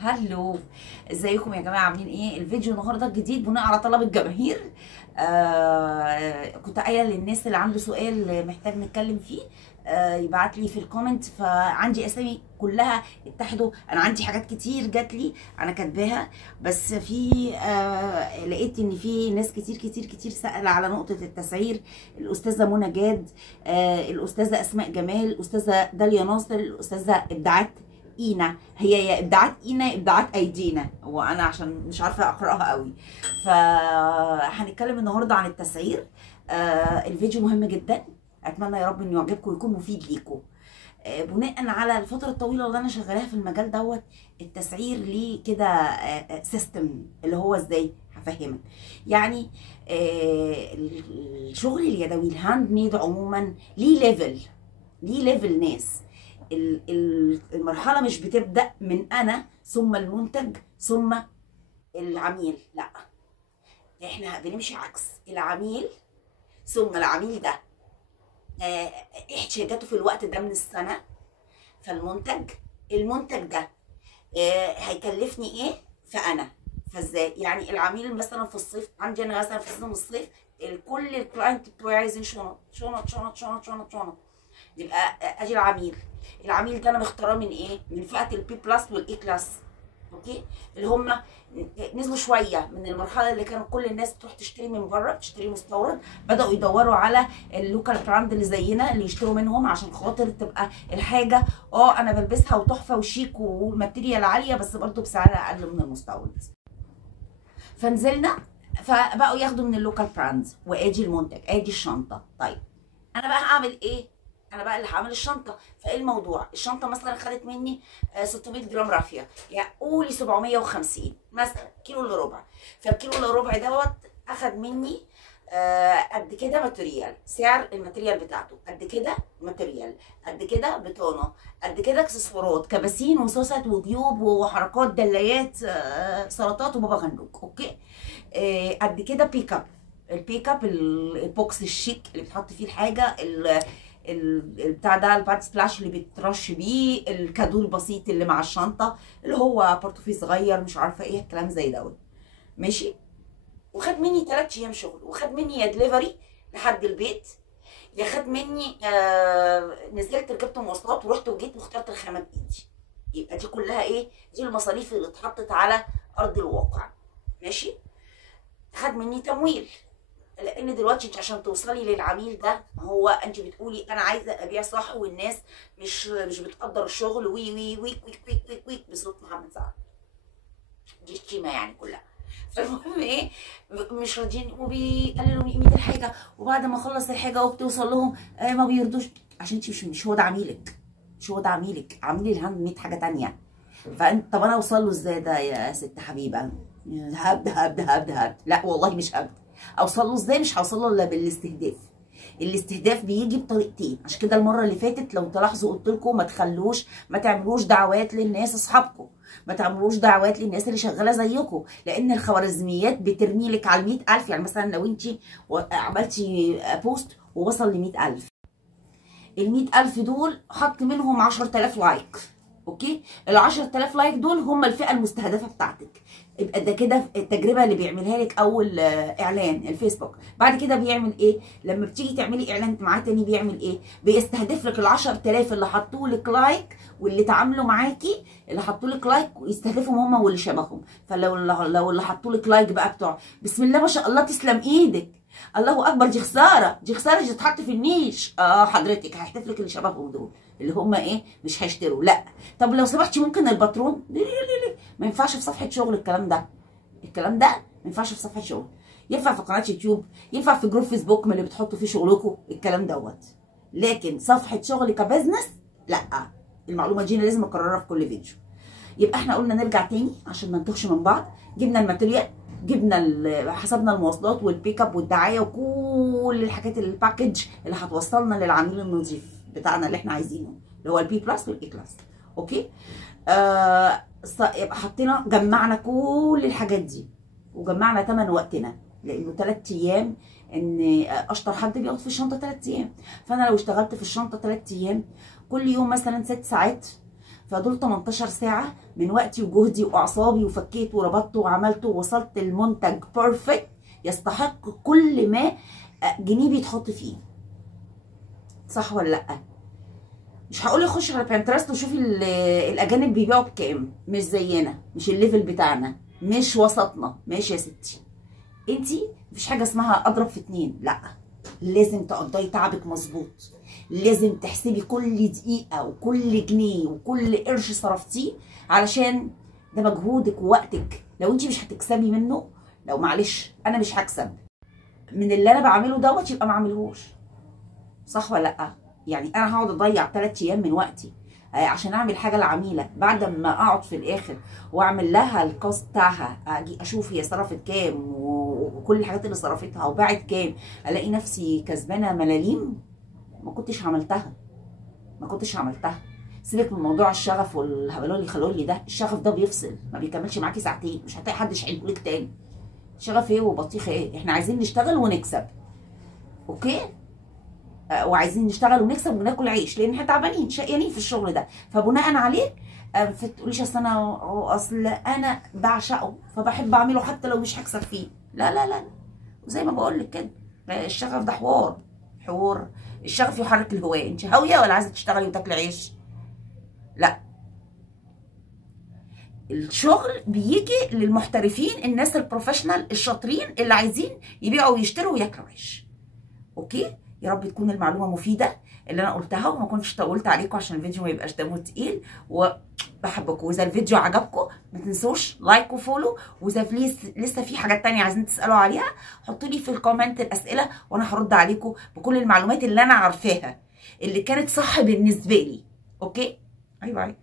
هلو، ازيكم يا جماعه؟ عاملين ايه؟ الفيديو النهارده الجديد بناء على طلب الجماهير. كنت قايله للناس اللي عنده سؤال محتاج نتكلم فيه يبعت لي في الكومنت. فعندي اسامي كلها اتحدوا. انا عندي حاجات كتير جات لي انا كاتباها، بس في لقيت ان في ناس كتير كتير كتير سأله على نقطه التسعير. الاستاذه منى جاد، الاستاذه اسماء جمال، الاستاذه داليا ناصر، الاستاذه ابداعات اينا. هي يا ابداعات اينا يا ابداعات ايدينا، وانا عشان مش عارفه اقراها قوي. فهنتكلم النهارده عن التسعير. الفيديو مهم جدا، اتمنى يا رب انه يعجبكم ويكون مفيد ليكم. بناء على الفتره الطويله اللي انا شغالاها في المجال دوت، التسعير ليه كده سيستم. اللي هو ازاي؟ هفهمك. يعني الشغل اليدوي الهاند ميد عموما ليه ليفل ناس. المرحله مش بتبدا من انا ثم المنتج ثم العميل، لا، احنا بنمشي عكس. العميل ثم العميل ده احتياجاته في الوقت ده من السنه. المنتج ده هيكلفني ايه؟ فازاي؟ يعني العميل مثلا في الصيف عندي، انا مثلا في سيزون الصيف كل الكلاينت بتوعي عايزين شنط شنط شنط شنط شنط شنط. يبقى ادي العميل ده انا مختاره من ايه؟ من فئه البي بلس والاي كلاس. اوكي، اللي هم نزلوا شويه من المرحله اللي كانوا كل الناس تروح تشتري من بره، تشتري مستورد. بداوا يدوروا على اللوكال براند اللي زينا اللي يشتروا منهم، عشان خاطر تبقى الحاجه انا بلبسها وتحفه وشيك والماتيريال عاليه، بس برضه بسعر اقل من المستورد. فنزلنا، فبقوا ياخدوا من اللوكال براند. وادي المنتج، ادي الشنطه. طيب انا بقى هعمل ايه؟ انا بقى اللي هعمل الشنطه. فايه الموضوع؟ الشنطه مثلا خدت مني 600 جرام رافيه، يعني قولي 750 مثلا، كيلو الا ربع. فالكيلو الا ربع دوت اخد مني قد كده ماتريال. سعر الماتريال بتاعته قد كده، ماتريال قد كده، بطانه قد كده، اكسسوارات، كباسين وسوست وجيوب وحركات، دلايات، سلطات وبابا غنوج. اوكي، قد كده بيك اب. البوكس الشيك اللي بتحط فيه الحاجه، بتاع ده الباد سبلاش اللي بترش بيه، الكادو البسيط اللي مع الشنطه اللي هو بورتوفيه صغير، مش عارفه ايه الكلام زي دوت. ماشي. وخد مني 3 ايام شغل، وخد مني يا دليفري لحد البيت، يا خد مني نزلت ركبت مواصلات ورحت وجيت واخترت الخامه بايدي. يبقى دي كلها ايه؟ دي المصاريف اللي اتحطت على ارض الواقع. ماشي. خد مني تمويل، لان دلوقتي انت عشان توصلي للعميل ده، هو انت بتقولي انا عايزه ابيع صح، والناس مش بتقدر الشغل، وي وي ويك ويك ويك ويك ويك بصوت محمد سعد. دي الشيمه يعني كلها. فالمهم ايه؟ مش راضيين وبيقللوا من قيمه الحاجه، وبعد ما اخلص الحاجه وبتوصل لهم ما بيرضوش، عشان انت مش هو ده عميلك. عميل الهاند ميد حاجه تانيه. فانت، طب انا اوصل له ازاي ده يا ست حبيبه؟ هبد. لا والله مش هبد. اوصل له ازاي؟ مش هوصل له الا بالاستهداف. الاستهداف بيجي بطريقتين. عشان كده المره اللي فاتت لو تلاحظوا قلت لكم ما تعملوش دعوات للناس اصحابكم، ما تعملوش دعوات للناس اللي شغاله زيكم، لان الخوارزميات بترمي لك على 100,000. يعني مثلا لو انت عملتي بوست ووصل ل 100,000، ال 100,000 دول حط منهم 10,000 لايك. اوكي، ال 10,000 لايك دول هم الفئه المستهدفه بتاعتك. يبقى ده كده التجربه اللي بيعملها لك اول اعلان الفيسبوك. بعد كده بيعمل ايه؟ لما بتيجي تعملي اعلان معاه تاني بيعمل ايه؟ بيستهدف لك ال 10,000 اللي حطوا لك لايك واللي تعاملوا معاكي، اللي حطوا لك لايك، ويستهدفهم هم واللي شبههم. فلو اللي حطوا لك لايك بقى بتوع بسم الله ما شاء الله تسلم ايدك، الله اكبر، دي خساره دي تتحط في النيش. حضرتك هيحتف لك اللي شبههم دول اللي هم ايه؟ مش هيشتروا. لا، طب لو سمحتي ممكن الباترون ما ينفعش في صفحه شغل. الكلام ده ما ينفعش في صفحه شغل. ينفع في قناه يوتيوب، ينفع في جروب فيسبوك من اللي بتحطوا فيه شغلكم الكلام دوت، لكن صفحه شغل كبزنس لا. المعلومه دي لازم اكررها في كل فيديو. يبقى احنا قلنا نرجع تاني عشان ما نتوهش من بعض. جبنا الماتيريال، جبنا حسبنا المواصلات والبيك اب والدعايه وكل الحاجات الباكج اللي هتوصلنا للعميل النظيف بتاعنا اللي احنا عايزينه، اللي هو البي بلس والاي كلاس. اوكي، يبقى حطينا، جمعنا كل الحاجات دي وجمعنا ثمن وقتنا، لانه 3 ايام. ان اشطر حد بيقعد في الشنطه 3 ايام. فانا لو اشتغلت في الشنطه 3 ايام، كل يوم مثلا 6 ساعات، فدول 18 ساعه من وقتي وجهدي واعصابي، وفكيت وربطت وعملت ووصلت المنتج بيرفكت يستحق كل ما جنيه بيتحط فيه. صح ولا لا؟ مش هقول خش على بنترست وشوفي الاجانب بيبيعوا بكام، مش زينا، مش الليفل بتاعنا، مش وسطنا. ماشي يا ستي، انتي مفيش حاجه اسمها اضرب في اتنين، لا، لازم تقضي تعبك مظبوط، لازم تحسبي كل دقيقه وكل جنيه وكل قرش صرفتيه، علشان ده مجهودك ووقتك. لو انتي مش هتكسبي منه، لو معلش انا مش هكسب من اللي انا بعمله دوت، يبقى ما اعملهوش. صح ولا لا؟ يعني انا هقعد اضيع 3 ايام من وقتي عشان اعمل حاجه لعميله، بعد ما اقعد في الاخر واعمل لها الكوست بتاعها، اجي اشوف هي صرفت كام وكل الحاجات اللي صرفتها وباعت كام، الاقي نفسي كسبانه ملاليم. ما كنتش عملتها، ما كنتش عملتها. سيبك من موضوع الشغف والهبلولي خلولي ده، الشغف ده بيفصل، ما بيكملش معاكي ساعتين، مش هتلاقي حد يشحنهولك تاني. شغف ايه وبطيخ ايه؟ احنا عايزين نشتغل ونكسب، اوكي؟ وعايزين نشتغل ونكسب وناكل عيش، لان احنا تعبانين شقيانين في الشغل ده. فبناء عليه ما تقوليش اصل انا بعشقه فبحب اعمله حتى لو مش هكسب فيه. لا لا لا، وزي ما بقول لك كده، الشغف ده حوار. الشغف يحرك الهوايه. انت هاويه ولا عايزه تشتغلي وتاكلي عيش؟ لا، الشغل بيجي للمحترفين، الناس البروفيشنال الشاطرين اللي عايزين يبيعوا ويشتروا وياكلوا عيش. اوكي؟ يا رب تكون المعلومه مفيده اللي انا قلتها، وما كنتش طولت عليكم عشان الفيديو ما يبقاش دمه تقيل. وبحبكم، واذا الفيديو عجبكم ما تنسوش لايك وفولو، واذا لسه في حاجات تانية عايزين تسالوا عليها حطوا لي في الكومنت الاسئله وانا هرد عليكم بكل المعلومات اللي انا عارفاها اللي كانت صح بالنسبه لي. اوكي؟ باي باي.